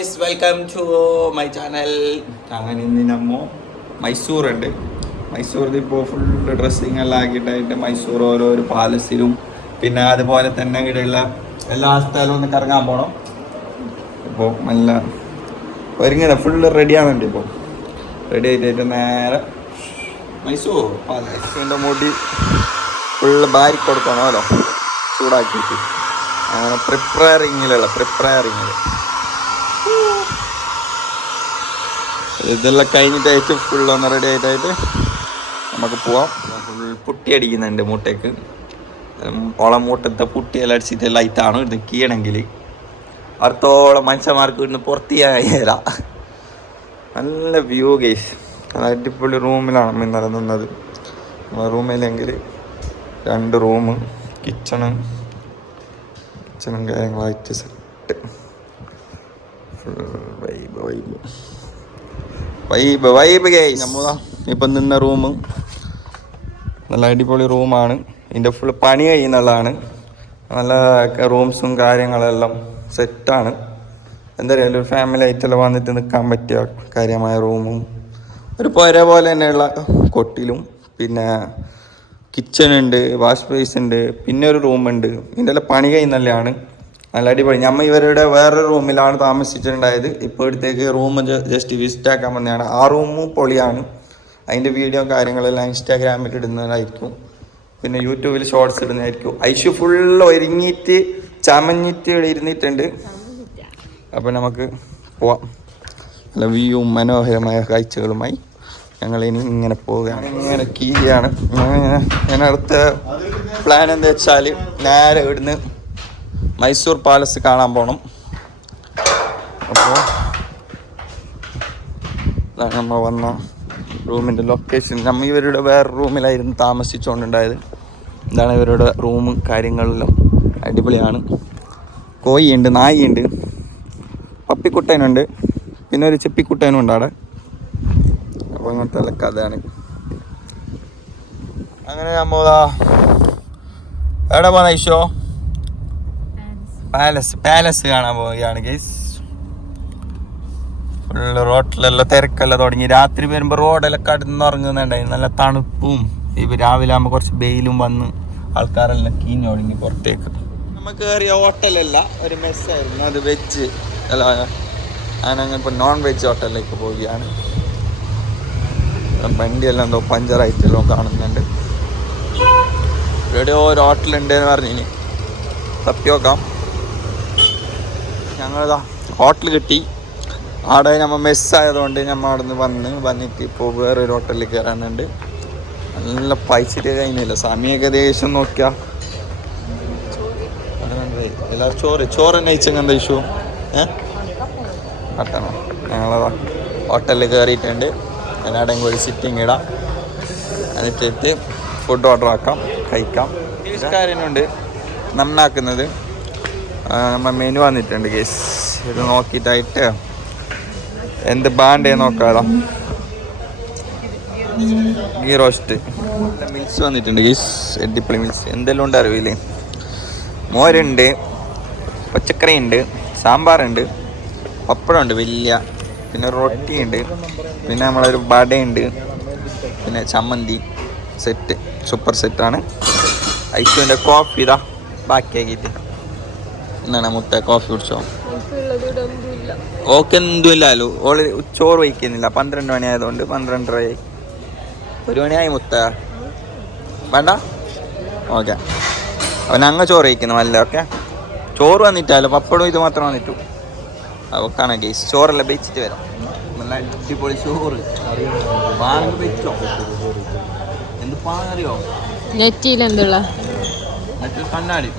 Guys welcome to my channel. അങ്ങനെ ഇന്ന് നമ്മ മൈസൂർ ഉണ്ട്. മൈസൂരിൽ ഇപ്പോൾ ഫുള്ള് ഡ്രസ്സിങ് എല്ലാം ആക്കിയിട്ടായിട്ട് മൈസൂർ ഓരോരോ പാലസിലും പിന്നെ അതുപോലെ തന്നെ ഇവിടെയുള്ള എല്ലാ സ്ഥലവും ഒന്ന് കറങ്ങാൻ പോകണം. ഇപ്പോൾ നല്ല ഒരുങ്ങിയത് ഫുള്ള് റെഡിയാണുണ്ട്. ഇപ്പോൾ റെഡി ആയിട്ട് നേരെ മൈസൂർ പാലസിൻ്റെ മുടി ഫുള്ള് ബാരി കൊടുക്കണമല്ലോ ചൂടാക്കിയിട്ട്. അങ്ങനെ പ്രിപ്പയറിങ്ങിൽ ഇതെല്ലാം കഴിഞ്ഞിട്ടായിട്ട് ഫുള്ളൊന്ന് റെഡി ആയിട്ടായിട്ട് നമുക്ക് പോവാം. ഫുൾ പുട്ടി അടിക്കുന്നുണ്ട് മൂട്ടയ്ക്ക്. ഓളം മൂട്ടത്തെ പുട്ടിയെല്ലാം അടിച്ചിട്ട് ലൈറ്റാണ് ഇത് കീയണമെങ്കിൽ അർത്ഥോളം മനുഷ്യന്മാർക്ക് ഇവിടുന്ന് പുറത്തിയായില്ല. നല്ല വ്യൂ ഗൈസ്. അടിപൊളി റൂമിലാണ് ഇന്നലെ നിന്നത്. റൂമിലെങ്കിൽ 2 റൂം, കിച്ചണും കാര്യങ്ങളായിട്ട് സെറ്റ്. Full vibe guys. നമ്മളാ ഇപ്പം നിന്ന റൂം നല്ല അടിപൊളി റൂമാണ്. ഇതിൻ്റെ ഫുൾ പണി കഴിയുന്നുള്ളതാണ്. നല്ല റൂംസും കാര്യങ്ങളെല്ലാം സെറ്റാണ്. എന്താ പറയുക, ഒരു ഫാമിലി ആയിട്ടെല്ലാം വന്നിട്ട് നിൽക്കാൻ പറ്റിയ കാര്യമായ റൂമും ഒരു പുര പോലെ തന്നെയുള്ള കൊട്ടിലും പിന്നെ കിച്ചൺ ഉണ്ട്, വാഷ് ബേസ് ഉണ്ട്, പിന്നെ ഒരു റൂമുണ്ട്. ഇതിൻ്റെ എല്ലാം പണി കഴിയുന്നല്ലാണ്. നല്ല അടിപൊളി. നമ്മൾ ഇവരുടെ വേറൊരു റൂമിലാണ് താമസിച്ചിട്ടുണ്ടായത്. ഇപ്പോൾ ഇവിടത്തേക്ക് റൂം ജസ്റ്റ് വിസിറ്റ് ആക്കാൻ വന്നതാണ്. ആ റൂമും പൊളിയാണ്. അതിൻ്റെ വീഡിയോ കാര്യങ്ങളെല്ലാം ഇൻസ്റ്റാഗ്രാമിൽ ഇടുന്നതായിരിക്കും, പിന്നെ യൂട്യൂബിൽ ഷോർട്സ് ഇടുന്നതായിരിക്കും. ഐഷു ഫുള്ള് ഒരുങ്ങിയിട്ട് ചമഞ്ഞിട്ട് ഇരുന്നിട്ടുണ്ട്. അപ്പം നമുക്ക് പോവാം. നല്ല വ്യൂവും മനോഹരമായ കാഴ്ചകളുമായി ഞങ്ങളിനി ഇങ്ങനെ പോവുകയാണ്. ഇങ്ങനെ കീയാണ്. ഞാൻ അടുത്ത പ്ലാൻ എന്താ വെച്ചാൽ നേരെ ഇവിടുന്ന് മൈസൂർ പാലസ് കാണാൻ പോകണം. അപ്പോൾ ഇതാണ് നമ്മൾ വന്ന റൂമിൻ്റെ ലൊക്കേഷൻ. നമ്മൾ ഇവരുടെ വേറെ റൂമിലായിരുന്നു താമസിച്ചുകൊണ്ടുണ്ടായത്. ഇതാണ് ഇവരുടെ റൂമും കാര്യങ്ങളെല്ലാം അടിപൊളിയാണ്. കോഴിയുണ്ട്, നായിയുണ്ട്, പപ്പിക്കുട്ടനുണ്ട്, പിന്നെ ഒരു ചെപ്പിക്കുട്ടനും ഉണ്ട് അവിടെ. അപ്പോൾ അങ്ങനത്തെ എല്ലാ കഥയാണ്. അങ്ങനെ നമ്മൾ എവിടെ പോകാൻ ഐഷോ? പാലസ് കാണാൻ പോവുകയാണ് ഗൈസ്. ഫുള്ള് റോട്ടിലെല്ലാം തിരക്കെല്ലാം തുടങ്ങി. രാത്രി വരുമ്പോൾ റോഡെല്ലാം കടന്നുറങ്ങുന്നുണ്ടായി. നല്ല തണുപ്പും രാവിലെ ആകുമ്പോൾ കുറച്ച് വെയിലും വന്ന് ആൾക്കാരെല്ലാം കീഞ്ഞു തുടങ്ങി പുറത്തേക്ക്. നമുക്ക് കയറിയ ഹോട്ടലല്ല, ഒരു മെസ്സായിരുന്നു. അത് വെജ് അല്ല, ഞാനങ്ങനെ ഇപ്പോൾ നോൺ വെജ് ഹോട്ടലിലേക്ക് പോവുകയാണ്. വണ്ടിയെല്ലാം എന്തോ പഞ്ചറായിട്ടെല്ലാം കാണുന്നുണ്ട്. എവിടെയോ ഒരു ഹോട്ടലുണ്ട് എന്ന് പറഞ്ഞിനി, തപ്പി നോക്കാം. ഞങ്ങളിതാ ഹോട്ടൽ കിട്ടി. അവിടെ നമ്മൾ മെസ്സായതുകൊണ്ട് നമ്മൾ അവിടെ നിന്ന് വന്നിട്ട് ഇപ്പോൾ വേറൊരു ഹോട്ടലിൽ കയറാനുണ്ട്. നല്ല പൈസ കഴിഞ്ഞില്ല. സമയം ഏകദേശം നോക്കിയാൽ എല്ലാവരും ചോറ് തന്നെ കഴിച്ചെങ്കിൽ ഇഷ്യൂ കട്ടണം. ഞങ്ങളതാ ഹോട്ടലിൽ കയറിയിട്ടുണ്ട്. എല്ലാവരുടെയും കൂടി സിറ്റിംഗ് ഇടാം, എന്നിട്ട് ഫുഡ് ഓർഡർ ആക്കാം, കഴിക്കാം. കാര്യനുണ്ട് നന്നാക്കുന്നത്. നമ്മൾ മെനു വന്നിട്ടുണ്ട് ഗേസ്. ഇത് നോക്കിയിട്ടായിട്ട് എന്ത് ബാണ്ടേ നോക്കാതാ. ഗീ റോസ്റ്റ് മിൽസ് വന്നിട്ടുണ്ട് ഗേസ്. എഡിപ്പിളി മിൽസ് എന്തെല്ലാം ഉണ്ട് അറിവില്ലേ. മോരുണ്ട്, പച്ചക്കറി ഉണ്ട്, സാമ്പാറുണ്ട്, പപ്പടമുണ്ട് വലിയ, പിന്നെ റൊട്ടിയുണ്ട്, പിന്നെ നമ്മളൊരു വടയുണ്ട്, പിന്നെ ചമ്മന്തി. സെറ്റ്, സൂപ്പർ സെറ്റാണ്. ഐശുവിൻ്റെ കോഫി ഇതാ ബാക്കിയാക്കിയിട്ട്. എന്താണ് മുത്ത കോഫി കുടിച്ചോ? ഓക്കെ, എന്തുമില്ലല്ലോ. ഓള് ചോറ് വയ്ക്കുന്നില്ല. 12 മണി ആയതുകൊണ്ട് 12:30 1 മണിയായി മുത്ത. വേണ്ട, ഓക്കെ. അപ്പം ഞങ്ങൾ ചോറ് വയ്ക്കുന്നു നല്ല. ഓക്കെ, ചോറ് വന്നിട്ടല്ലോ, പപ്പടവും ഇത് മാത്രം വന്നിട്ടു. അവക്കാണ് ഗൈസ്. ചോറെല്ലാം വെച്ചിട്ട് വരാം. നല്ല അടിപൊളി ചോറ് വാങ്ങി വെച്ചോ. എന്ത് പാങ്ങറിയോ? നെറ്റിയിൽ എന്തുള്ള കണ്ണാടി.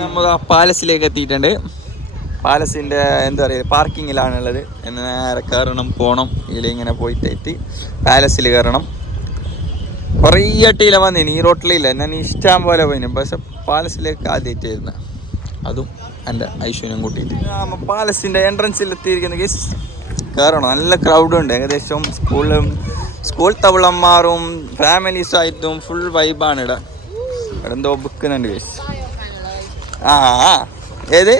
നമ്മൾ പാലസിലേക്ക് എത്തിയിട്ടുണ്ട്. പാലസിൻ്റെ എന്താ പറയുക, പാർക്കിങ്ങിലാണുള്ളത്. നേരെ കയറണം, പോകണം. ഇതിലിങ്ങനെ പോയിട്ട് പാലസിൽ കയറണം. കുറേ അട്ടിയില വന്നിന്. ഈ റോട്ടിലില്ല, ഞാൻ ഇഷ്ടം പോലെ പോയിന്. പക്ഷെ പാലസിലേക്ക് ആദ്യമായിട്ട് വരുന്നത്, അതും എൻ്റെ ഐശ്വര്യം കൂട്ടിയിട്ട്. പാലസിൻ്റെ എൻട്രൻസിൽ എത്തിയിരിക്കുന്ന കേസ് കയറണം. നല്ല ക്രൗഡുണ്ട്. ഏകദേശം സ്കൂൾ തവളന്മാരും ഫാമിലീസായിട്ടും ഫുൾ വൈബാണ് ഇവിടെ. ഇവിടെ എന്തോ ബുക്കുന്നുണ്ട് കേസ്. ഏത്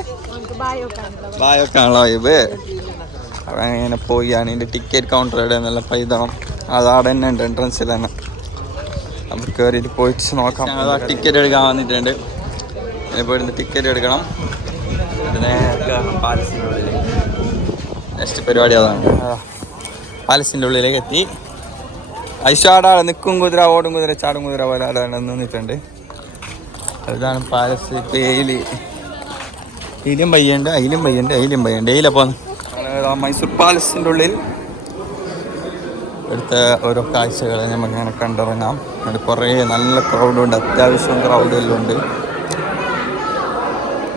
ബായൊക്കെയാണല്ലോ വൈബ്. അവിടെ ഇങ്ങനെ പോയാണ് ഇതിൻ്റെ ടിക്കറ്റ് കൗണ്ടർ എവിടെ എന്നെല്ലാം പൈതണം. അത് അവിടെ തന്നെ ഉണ്ട്, എൻട്രൻസിൽ തന്നെ. നമുക്ക് കയറിയിട്ട് പോയിട്ട് നോക്കാം. ഞങ്ങൾ ടിക്കറ്റ് എടുക്കാൻ വന്നിട്ടുണ്ട്. ഇപ്പോൾ ഇവിടുന്ന് ടിക്കറ്റ് എടുക്കണം. പാലസിൻ്റെ ഉള്ളിൽ നെക്സ്റ്റ് പരിപാടി അതാണ്. പാലസിൻ്റെ ഉള്ളിലേക്ക് എത്തി. ഐശ്വാടാളെ നിൽക്കും കുതിര, ഓടും കുതിര, ചാടും കുതിര പോലെ അവിടെ നിന്നിട്ടുണ്ട്. ഇതാണ് പാലസ്. ഇപ്പോൾ ഇതിലും പയ്യുണ്ട്, അതിലും പയ്യുണ്ട്, ഇതിലപ്പോൾ മൈസൂർ പാലസിൻ്റെ ഉള്ളിൽ എടുത്ത ഓരോ കാഴ്ചകൾ നമുക്കിങ്ങനെ കണ്ടിറങ്ങാം. അവിടെ കുറേ നല്ല ക്രൗഡുണ്ട്, അത്യാവശ്യം ക്രൗഡെല്ലാം ഉണ്ട്.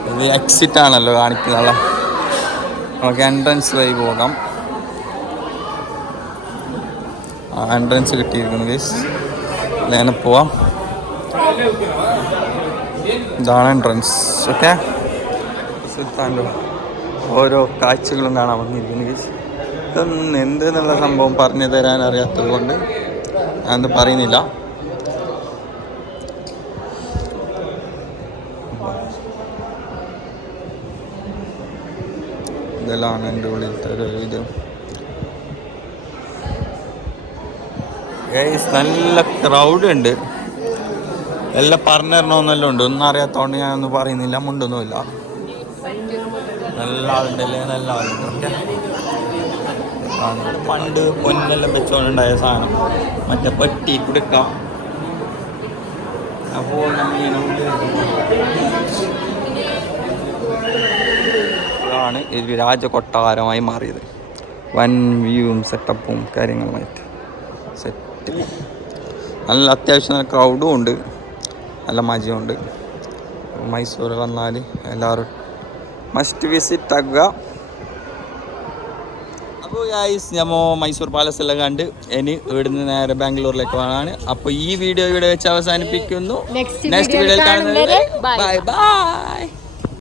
ഇത് എക്സിറ്റ് ആണല്ലോ കാണിക്കുന്നത്. നമുക്ക് എൻട്രൻസ് വഴി പോകാം. എൻട്രൻസ് കിട്ടിയിരിക്കുന്നു ഗൈസ്. അങ്ങനെ പോവാം. ഇതാണ് എൻട്രൻസ്. ഓക്കെ, സുൽത്താൻ്റെ ഓരോ കാഴ്ചകളും കാണാൻ വന്നിരിക്കുന്നു ഗൈസ്. ഇതൊന്നും എന്തെന്നുള്ള സംഭവം പറഞ്ഞു തരാൻ അറിയാത്തത് കൊണ്ട് ഞാനൊന്നും പറയുന്നില്ല. ഇതെല്ലാം എൻ്റെ ഉള്ളിലത്തെ ഒരു ഇത്. നല്ല ക്രൗഡ് ഉണ്ട്. എല്ലാം പറഞ്ഞിരണമെന്നെല്ലാം ഉണ്ട്. ഒന്നും അറിയാത്തതുകൊണ്ട് ഞാനൊന്നും പറയുന്നില്ല, മുണ്ടൊന്നുമില്ല. നല്ല ആളുണ്ടല്ലേ, നല്ല ആളുണ്ട്. പണ്ട് പൊന്നെല്ലാം വെച്ചോണ്ടുണ്ടായ സാധനം, മറ്റേ പെട്ടി കൊടുക്കാം. അപ്പോൾ ഇതാണ് ഇത് രാജകൊട്ടാരമായി മാറിയത്. വൻ വ്യൂവും സെറ്റപ്പും കാര്യങ്ങളുമായിട്ട് സെറ്റ്. നല്ല അത്യാവശ്യം നല്ല ക്രൗഡും ഉണ്ട്, നല്ല മജയുണ്ട്. മൈസൂർ വന്നാൽ എല്ലാവരും മസ്റ്റ് വിസിറ്റ് ആക്കുക. അപ്പോൾ ഗൈസ്, നമ്മൾ മൈസൂർ പാലസ് എല്ലാം കണ്ട് ഇനി ഇവിടുന്ന് നേരെ ബാംഗ്ലൂരിലേക്ക് പോകാനാണ്. അപ്പോൾ ഈ വീഡിയോ ഇവിടെ വെച്ച് അവസാനിപ്പിക്കുന്നു. നെക്സ്റ്റ് വീഡിയോയിൽ കാണുന്നത്. Bye bye.